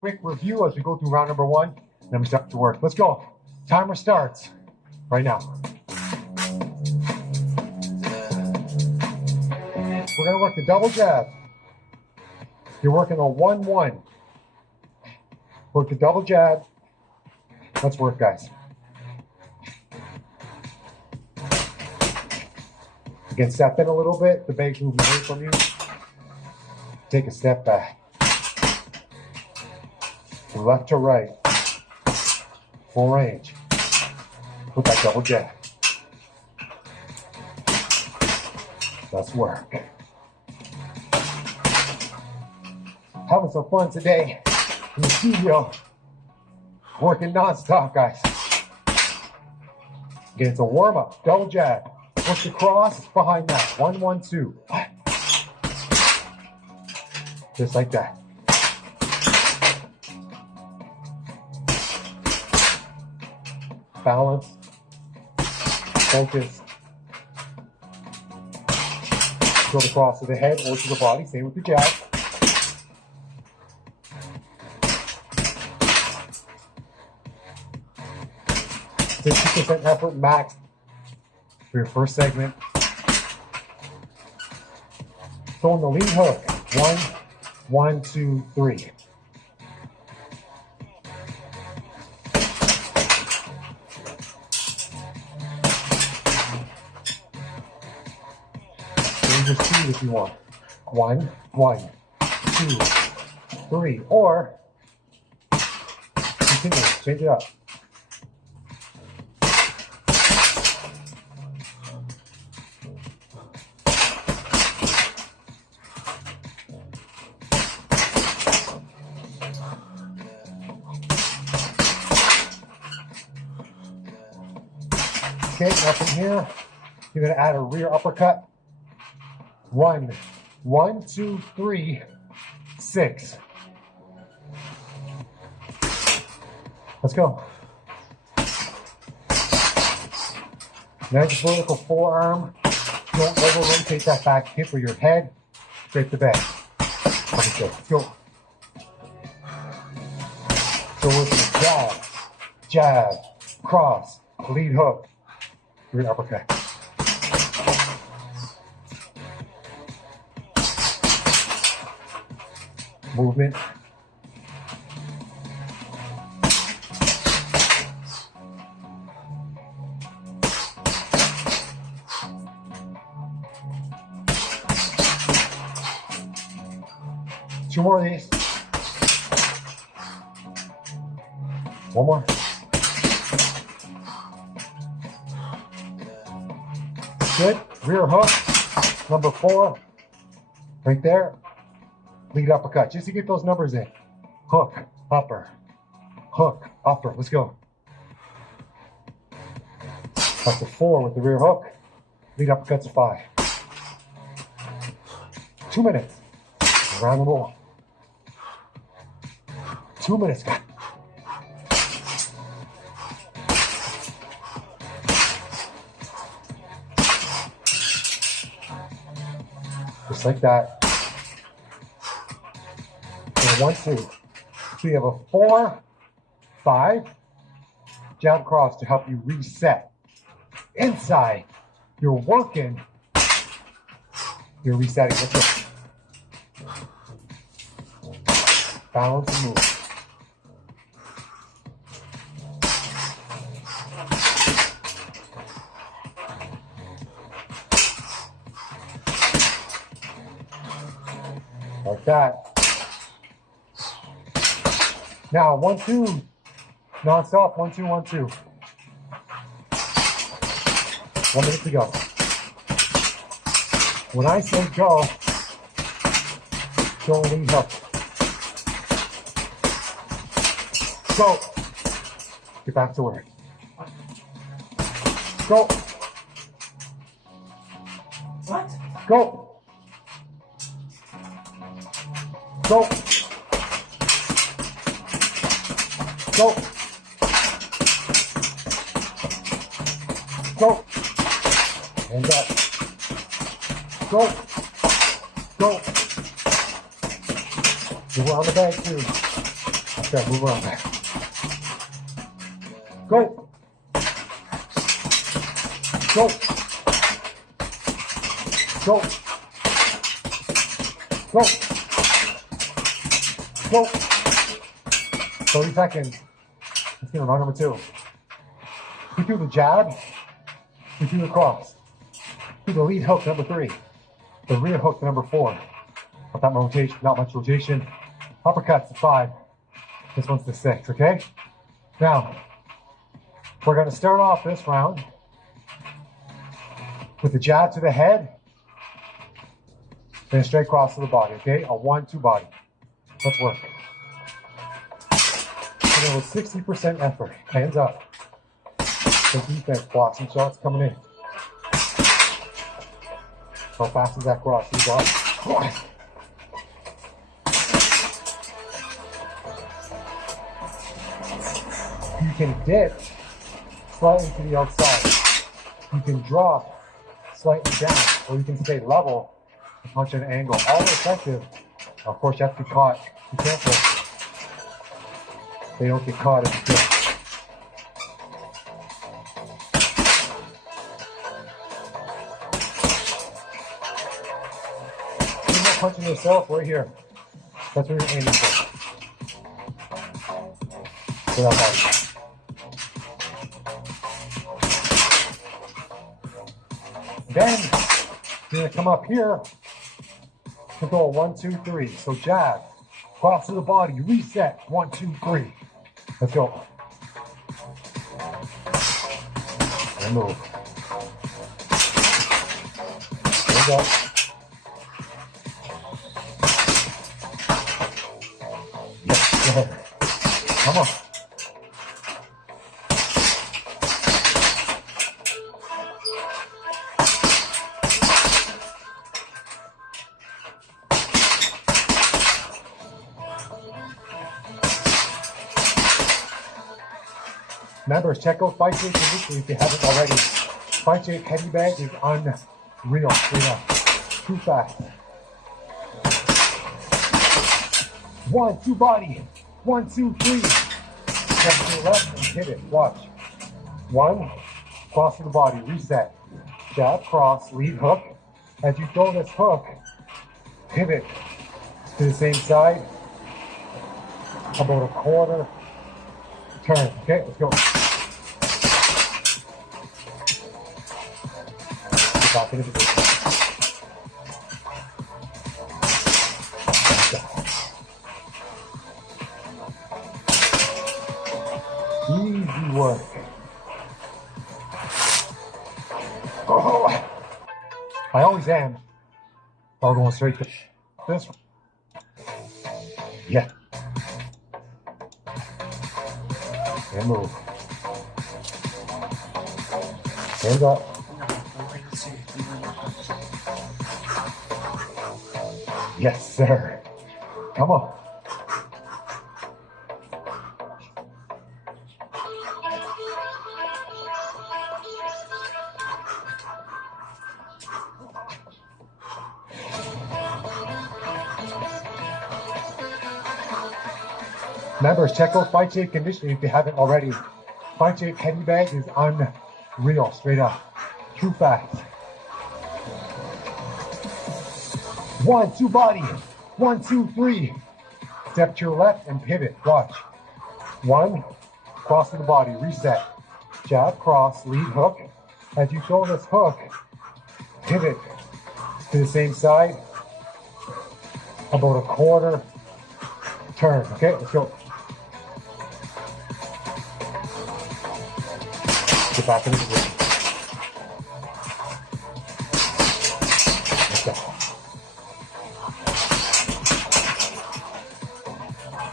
quick review as we go through round number one, then we start to work. Let's go. Timer starts right now. We're gonna work the double jab. You're working a 1-1. Work the double jab. Let's work, guys. Again, step in a little bit. The bag's moving away from you. Take a step back. From left to right. Full range. Put that double jab. Let's work. Having some fun today in the studio. Working non-stop, guys. Again, it's a warm-up. Double jab. Work the cross behind that. 1-1-2. Just like that. Balance. Focus. Go the cross to the head or to the body. Same with the jab. %, effort max for your first segment. Throwing the lead hook. 1, 2, 3. Change your speed if you want. 1, 2, 3. Or continue. Change it up. Okay, now from here, you're going to add a rear uppercut. 1, 2, 3, 6. Let's go. Nice vertical forearm. Don't over rotate that back hip or your head. Straight to bed. Okay, let's go. So we're going to jab, cross, lead hook. Rear uppercut. Movement. Two more of these. One more. Good. Rear hook. Number 4. Right there. Lead uppercut. Just to get those numbers in. Hook. Upper. Hook. Upper. Let's go. Up to 4 with the rear hook. Lead uppercuts to 5. 2 minutes. Round number 1. 2 minutes, guys. Just like that. And 1, 2. So you have a 4, 5 jab cross to help you reset. Inside, you're working. You're resetting. Let's go. Balance and move. Like that. Now, 1, 2, non-stop. 1, 2, 1, 2. 1 minute to go. When I say go, don't leave up. Go. Get back to work. Go. What? Go. Go. Go. Go. And up. Go. Go. We're on the bag too. Almost there. Move around there. Go. Go. Go. Go. Go. 30 seconds. Let's get round number 2. We do the jab. We do the cross. Do the lead hook, number 3. The rear hook, number 4. Not much rotation. Uppercuts, 5. This one's the 6, okay? Now, we're going to start off this round with the jab to the head and a straight cross to the body, okay? A 1-2 body. Let's work. So there was 60% effort. Hands up. The defense blocks and shots coming in. How fast is that cross? You got? You can dip slightly to the outside. You can drop slightly down, or you can stay level and punch at an angle. All effective. Of course, you have to be caught. Be careful. They don't get caught if you dip. You're not punching yourself right here. That's what you're aiming for. Without body. Then you're going to come up here and go a 1-2-3. So jab, cross to the body, reset, 1-2-3. Let's go. And move. Hands up. Yes, go ahead. Come on. Members, check out Fight Jake Conditioning if you haven't already. Fight Jake Heavy Bag is unreal. Too fast. 1-2 body. 1-2-3. Step to the left and hit it. Watch. 1. Cross to the body. Reset. Jab, cross, lead hook. As you throw this hook, pivot to the same side. About a quarter turn. Okay, let's go. Get back into position. Easy work. Oh, I always am. I'm going straight to this one. Yeah. And move. Hands up. Yes, sir. Come on. Members, check out Fight Jake Conditioning if you haven't already. Fight Jake Heavy Bag is unreal, straight up. Too fast. 1-2 body. 1-2-3. Step to your left and pivot. Watch. 1. Cross to the body. Reset. Jab, cross, lead hook. As you throw this hook, pivot to the same side. About a quarter turn. Okay, let's go. Get back into position. Let's go.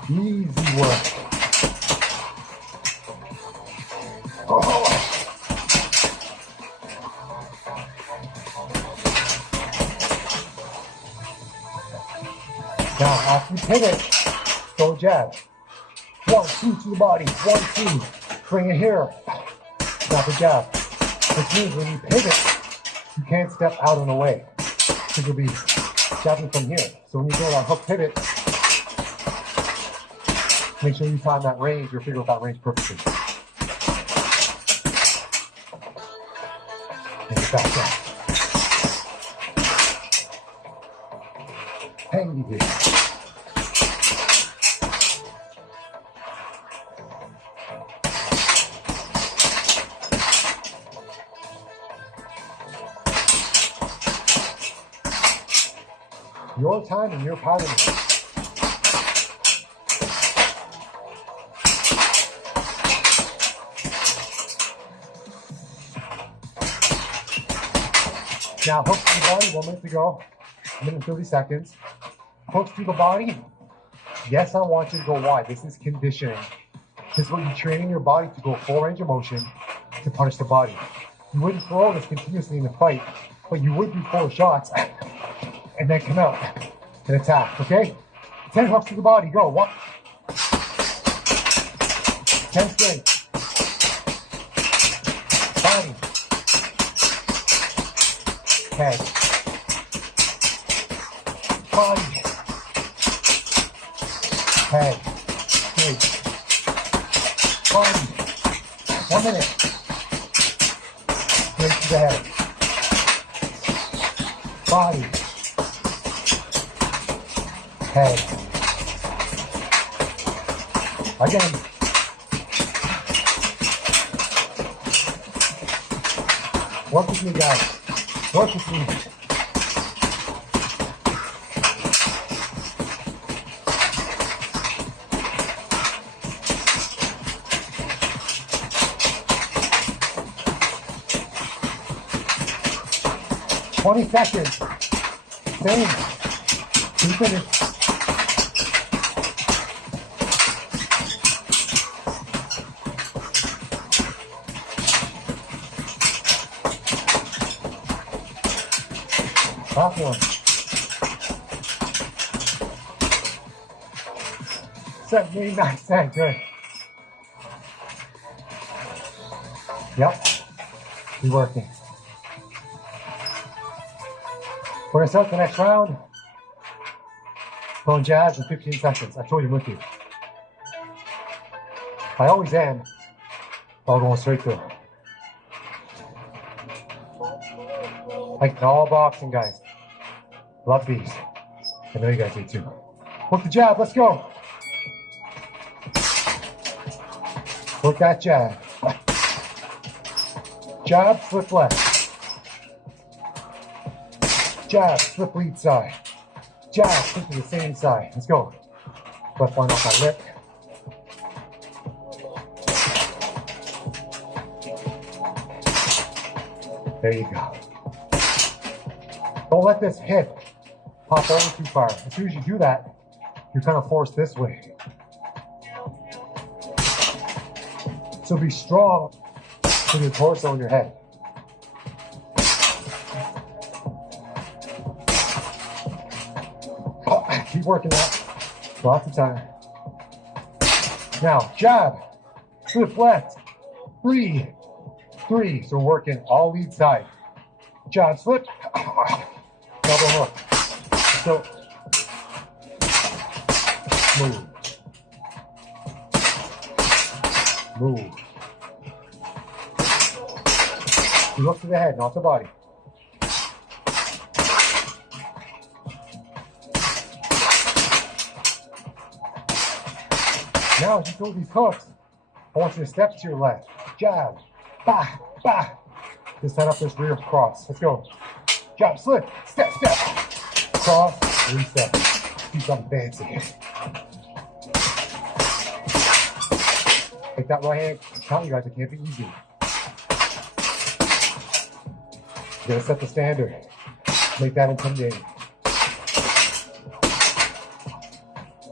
Easy work. Oh. Now, after you pivot, throw a jab. 1-2 to the body. 1-2. Bring it here. Stop a jab. Which means when you pivot, you can't step out and away. Because you'll be jabbing from here. So when you throw that hook pivot, Make sure you time that range or figure out that range perfectly. And get back down. Hang easy. Your time and your power. Now hooks to the body, 1 minute to go. 1 minute and 30 seconds. Hooks to the body. Yes, I want you to go wide. This is conditioning. This is what you're training your body to go full range of motion to punish the body. You wouldn't throw this continuously in the fight, but you would do 4 shots and then come out and attack, okay? 10 hooks to the body, go. 1. 10 straight. Body. Head. Body. Head. Straight. Body. 1 minute. Straight to the head. Body. Head. Again. Work with me, guys. Work with me. Twenty seconds. Same. Keep it. Top one. 79%. Good. Yep. Keep working. We're going to start the next round. Throwing jabs in 15 seconds. I told you, with you. I always am. All going straight through. Like all boxing, guys. Love these. I know you guys do too. Work the jab. Let's go. Work that jab. Jab, flip left. Jab, flip lead side. Jab, flip to the same side. Let's go. Left one off my lip. There you go. Don't let this hip pop over too far. As soon as you do that, you're kind of forced this way. So be strong with your torso and your head. Keep working that. Lots of time. Now, jab, flip left, 3, 3. So we're working all lead side. Jab, slip, double hook. So, move. Move. You look to the head, not the body. Now, as you throw these hooks, I want you to step to your left. Jab, bah, bah. Just set up this rear cross. Let's go. Jab, slip, step, step. Cross, reset. Do something fancy. Take that right hand. I'm telling you guys, it can't be easy. You gotta set the standard. Make that intimidating.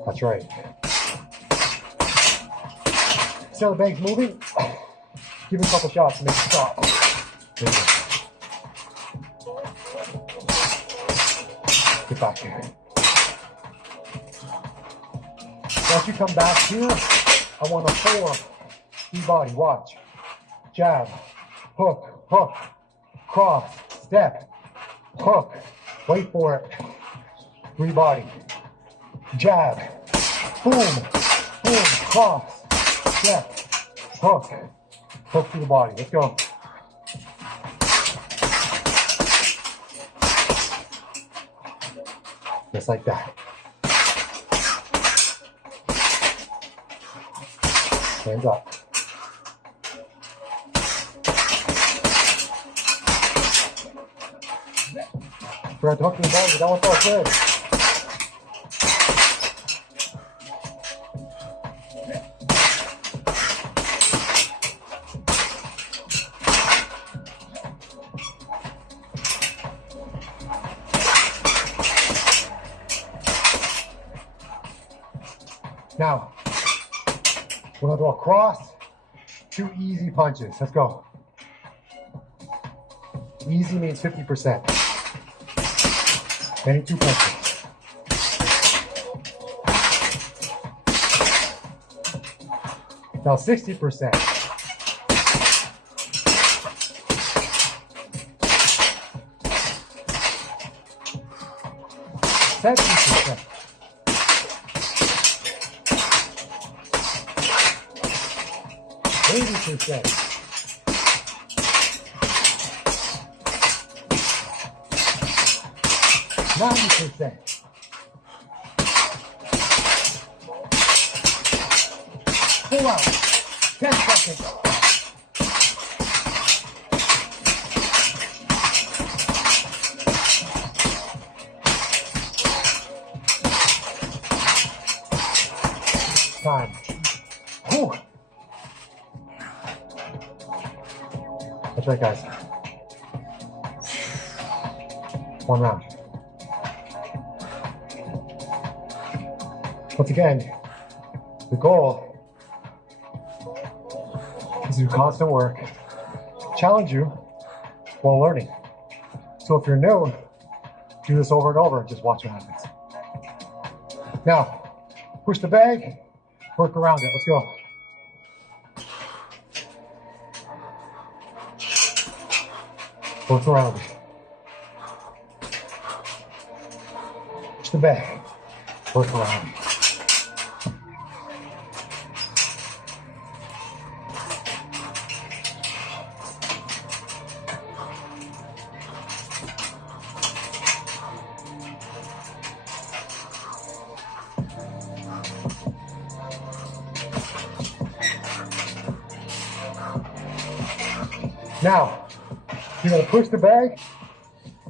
That's right. See how the bag's moving? Give it a couple shots to make it stop. There you go. Get back here. Once you come back here, I want a 4 E-body. Watch. Jab, hook, hook, cross, step, hook. Wait for it. 3 body. Jab. Boom. Boom. cross, step, hook, hook through the body. Let's go. Just like that. Hands up. Forgot to hook through the body, but that one felt good. Now, we're gonna do a cross, 2 easy punches. Let's go. Easy means 50%. Any 2 punches. Now 60%. %. 80%. 90%. Pull out. 10 seconds. Time. Whew. That's right, guys. 1 round. Once again, the goal is to do constant work, challenge you while learning. So if you're new, do this over and over, just watch what happens. Now, push the bag, work around it. Let's go. Work around it. Push the bag, work around it. Now, you're going to push the bag,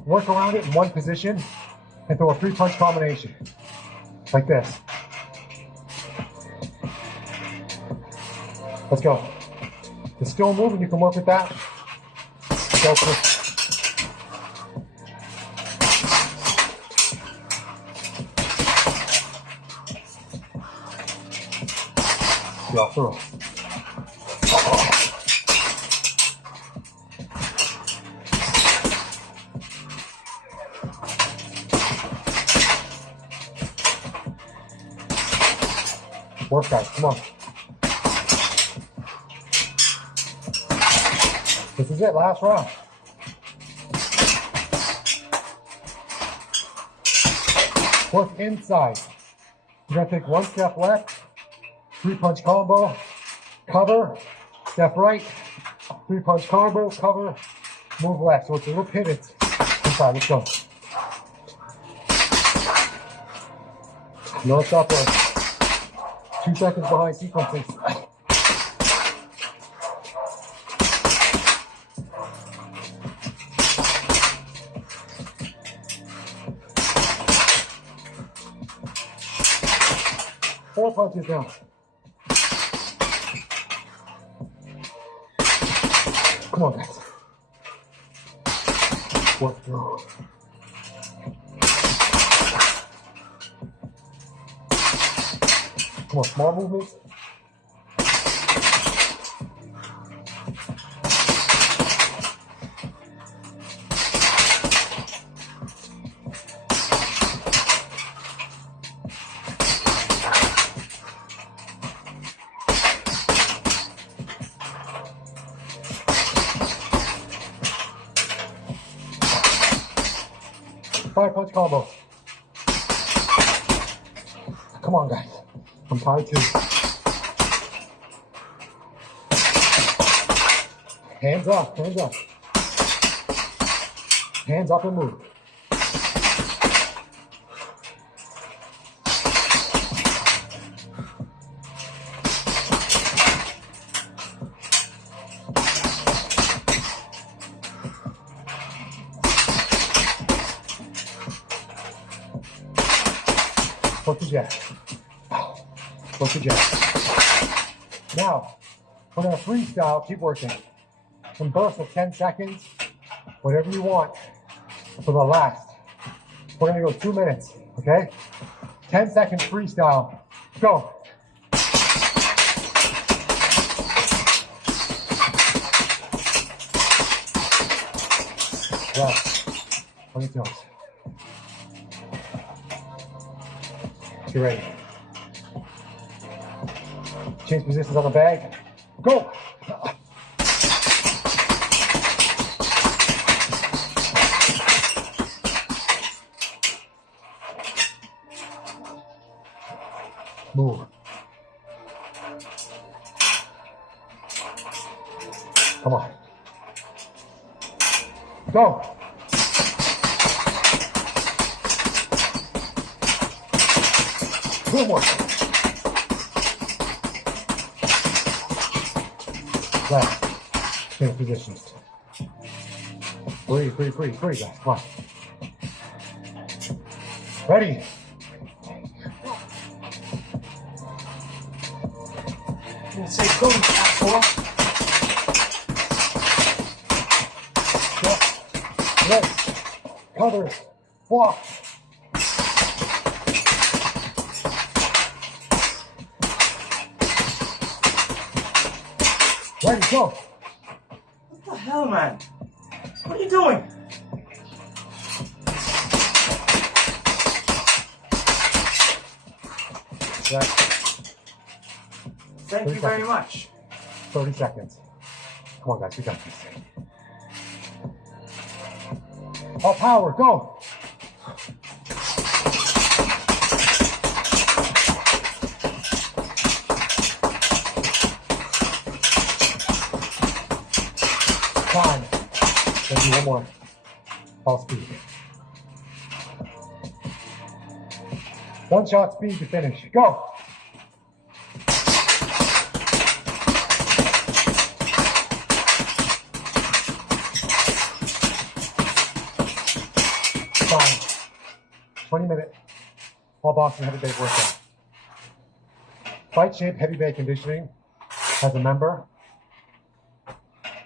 work around it in one position, and throw a 3-punch combination. Like this. Let's go. It's still moving, you can work with that. Go for it. Go through. Work, guys, come on. This is it, last round. Work inside. You're gonna take 1 step left, 3-punch combo, cover, step right, 3-punch combo, cover, move left. So it's a little pivot inside, let's go. No stop work. 2 seconds behind sequences. Four punches down. Come on, guys. Work through. Come on, small movements. Five-punch combo. Come on, guys. I'm tired too. Hands up, hands up. Hands up and move. Work the jack. Work the jack. Now, we're going to freestyle. Keep working. Some bursts of 10 seconds. Whatever you want for the last. We're going to go 2 minutes. Okay? 10 seconds freestyle. Go. Yeah. On your toes. Get ready. Change positions on the bag. Go! Move. Come on. Go! Two more. Left. Change positions. Breathe, breathe, breathe, breathe, guys. Come on. Ready? Say go, asshole. Step. Lift. Cover. Walk. Ready, go. What the hell, man? What are you doing? Right. Thank you very much. 30 seconds. Come on, guys, we got this. All power, go. Time. Let's do one more. All speed. One shot speed to finish. Go. Fine. 20-minute all boxing heavy bag workout. Fight Shape Heavy Bag Conditioning has a member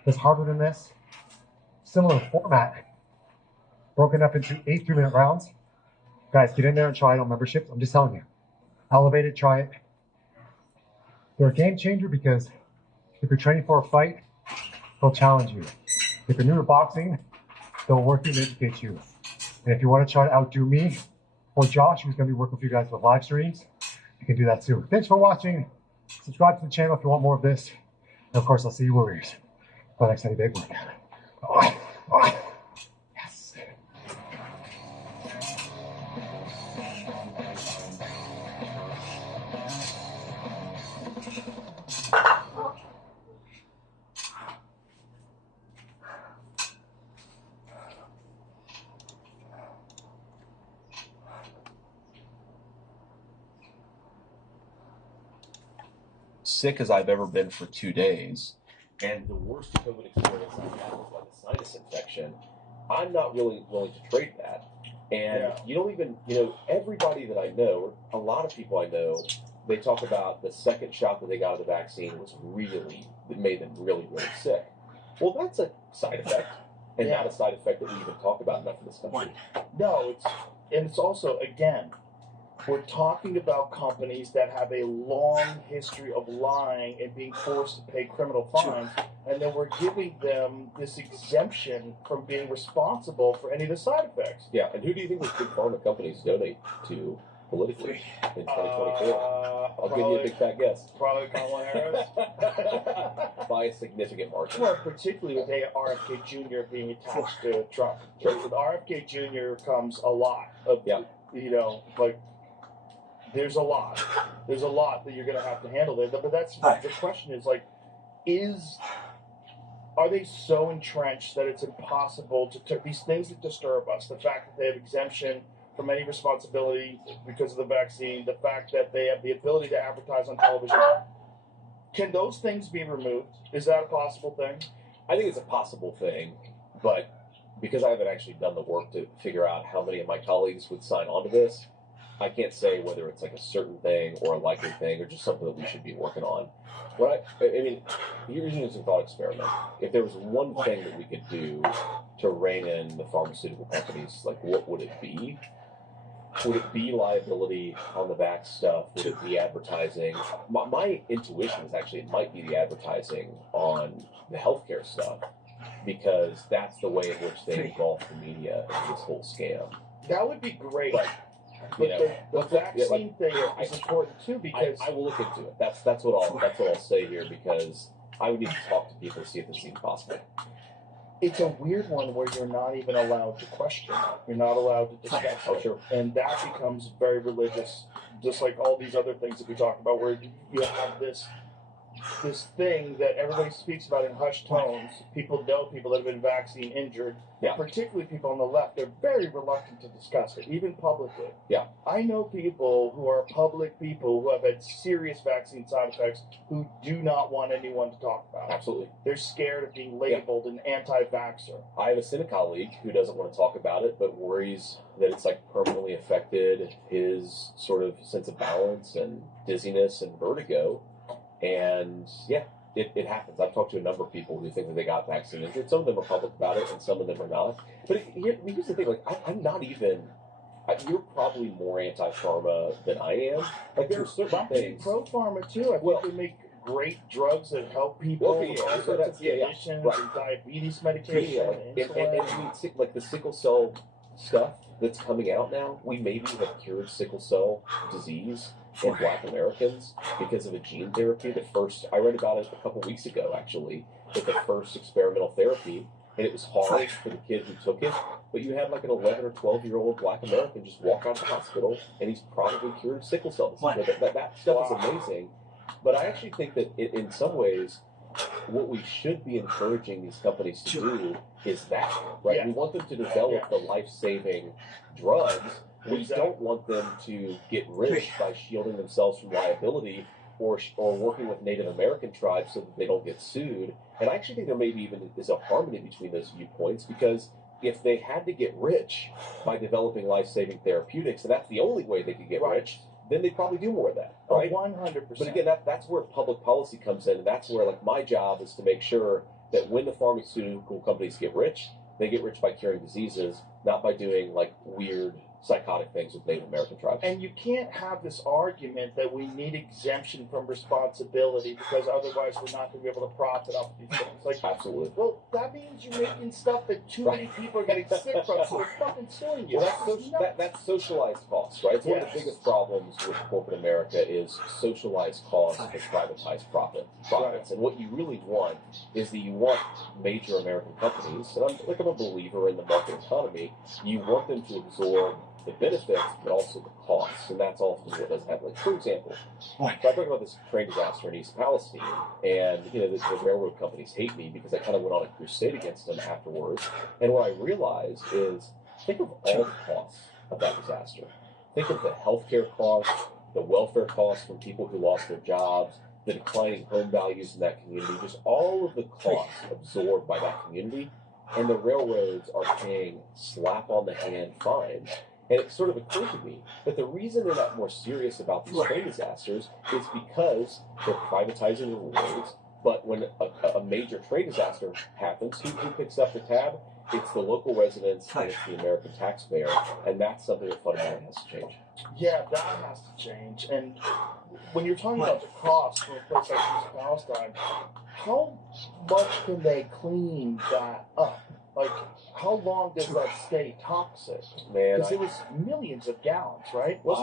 that's harder than this. Similar format, broken up into 8 3-minute rounds. Guys, get in there and try it on memberships. I'm just telling you. Elevate it, try it. They're a game changer because if you're training for a fight, they'll challenge you. If you're new to boxing, they'll work you and educate you. And if you want to try to outdo me or Josh, who's going to be working with you guys with live streams, you can do that too. Thanks for watching. Subscribe to the channel if you want more of this. And of course, I'll see you Warriors for the next heavy bag workout. Yes. Sick as I've ever been for 2 days, and the worst COVID experience I've had was like a sinus infection. I'm not really willing to trade that. And you don't even, everybody that I know, a lot of people I know, they talk about the second shot that they got of the vaccine it made them really, really sick. Well, that's a side effect, and not a side effect that we even talk about enough in this country. No, it's also, again, we're talking about companies that have a long history of lying and being forced to pay criminal fines, and then we're giving them this exemption from being responsible for any of the side effects. Yeah, and who do you think those big pharma companies donate to politically in 2024? I'll give you a big fat guess. Probably Kamala Harris. By a significant margin. Well, particularly with RFK Jr. being attached to Trump. Right? With RFK Jr. comes a lot of, there's a lot. There's a lot that you're going to have to handle there. But that's the question is, are they so entrenched that it's impossible to these things that disturb us? The fact that they have exemption from any responsibility because of the vaccine, the fact that they have the ability to advertise on television. Can those things be removed? Is that a possible thing? I think it's a possible thing, but because I haven't actually done the work to figure out how many of my colleagues would sign on to this, I can't say whether it's like a certain thing or a likely thing or just something that we should be working on. I mean, here's an interesting thought experiment. If there was one thing that we could do to rein in the pharmaceutical companies, like what would it be? Would it be liability on the back stuff? Would it be advertising? My intuition is actually it might be the advertising on the healthcare stuff because that's the way in which they engulf the media in this whole scam. That would be great. But the vaccine thing is important too because I will look into it. That's what I'll say here because I would need to talk to people to see if this is even possible. It's a weird one where you're not even allowed to question it. You're not allowed to discuss it. Oh, sure. And that becomes very religious, just like all these other things that we talk about, where you have this thing that everybody speaks about in hushed tones. People know people that have been vaccine injured, particularly people on the left. They're very reluctant to discuss it, even publicly. Yeah. I know people who are public people who have had serious vaccine side effects who do not want anyone to talk about it. Absolutely. They're scared of being labeled an anti-vaxxer. I have a Senate colleague who doesn't want to talk about it, but worries that it's like permanently affected his sort of sense of balance and dizziness and vertigo. And it happens. I've talked to a number of people who think that they got vaccine injured. Some of them are public about it, and some of them are not. But here's the thing: like I'm not even. You're probably more anti-pharma than I am. Like there are certain things. Pro-pharma too. I think they make great drugs that help people with all sorts of conditions and diabetes medication. And like the sickle cell stuff that's coming out now, we maybe have cured sickle cell disease in Black Americans because of a gene therapy. I read about it a couple weeks ago, actually, with the first experimental therapy, and it was hard for the kid who took it, but you had like an 11 or 12-year-old Black American just walk out of the hospital, and he's probably cured sickle cell disease. That stuff is amazing, but I actually think that in some ways, what we should be encouraging these companies to do is that, right? Yeah. We want them to develop the life-saving drugs. We don't want them to get rich by shielding themselves from liability or working with Native American tribes so that they don't get sued. And I actually think there maybe even is a harmony between those viewpoints because if they had to get rich by developing life-saving therapeutics, and that's the only way they could get rich, then they'd probably do more of that, right? 100%. But again, that's where public policy comes in, and that's where like my job is to make sure that when the pharmaceutical companies get rich, they get rich by curing diseases, not by doing like weird psychotic things with Native American tribes. And you can't have this argument that we need exemption from responsibility because otherwise we're not going to be able to profit off of these things. Like, absolutely. Well, that means you're making stuff that too many people are getting sick from, so they're fucking suing you. Well, that's socialized costs, right? It's one of the biggest problems with corporate America is socialized costs and privatized profits. Right. And what you really want is that you want major American companies, and I'm a believer in the market economy, you want them to absorb the benefits, but also the costs, and that's often what doesn't happen. Like, for example, so I talked about this train disaster in East Palestine, and the railroad companies hate me because I kind of went on a crusade against them afterwards. And what I realized is, think of all the costs of that disaster. Think of the healthcare costs, the welfare costs from people who lost their jobs, the declining home values in that community, just all of the costs absorbed by that community, and the railroads are paying slap-on-the-hand fines. And it sort of occurred to me that the reason they're not more serious about these train disasters is because they're privatizing rewards. But when a major train disaster happens, who picks up the tab? It's the local residents and it's the American taxpayer. And that's something that fundamentally has to change. Yeah, that has to change. And when you're talking about the cost for a place like East Palestine, how much can they clean that up? Like, how long does that stay toxic? Man, because it was millions of gallons, right? What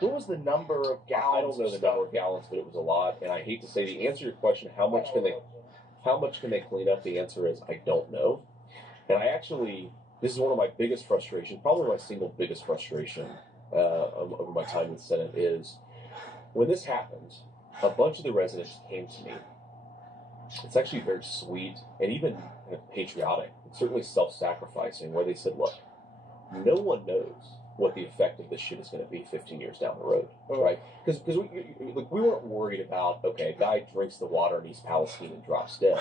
was the number of gallons? I don't know the number of gallons, but it was a lot. And I hate to say the answer to your question, how much can they clean up? The answer is I don't know. And this is one of my biggest frustrations, probably my single biggest frustration over my time in the Senate is when this happened, a bunch of the residents came to me it's actually very sweet and even kind of patriotic. It's certainly self-sacrificing, where they said, look, no one knows what the effect of this shit is going to be 15 years down the road, right? Because we weren't worried about, okay, a guy drinks the water in East Palestine and drops dead.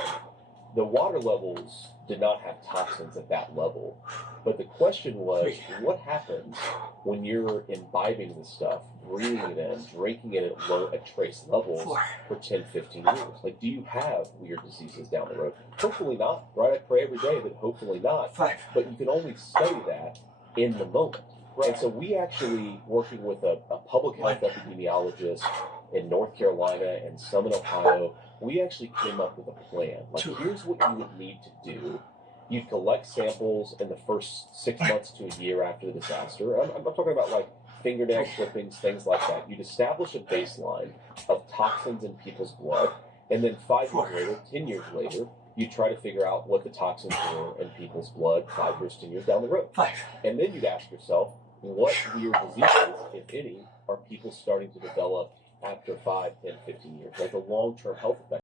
The water levels did not have toxins at that level. But the question was, what happens when you're imbibing this stuff, breathing it in, drinking it at trace levels for 10, 15 years? Like, do you have weird diseases down the road? Hopefully not, right? I pray every day that hopefully not. But you can only study that in the moment. And so we actually, working with a public health epidemiologist in North Carolina and some in Ohio, we actually came up with a plan. Like, here's what you would need to do. You'd collect samples in the first 6 months to a year after the disaster. I'm talking about like fingernail clippings, things like that. You'd establish a baseline of toxins in people's blood, and then 5 years later, 10 years later, you try to figure out what the toxins were in people's blood 5 years, 10 years down the road. And then you'd ask yourself, what weird diseases, if any, are people starting to develop after 5, 10, 15 years? Like the long-term health effects.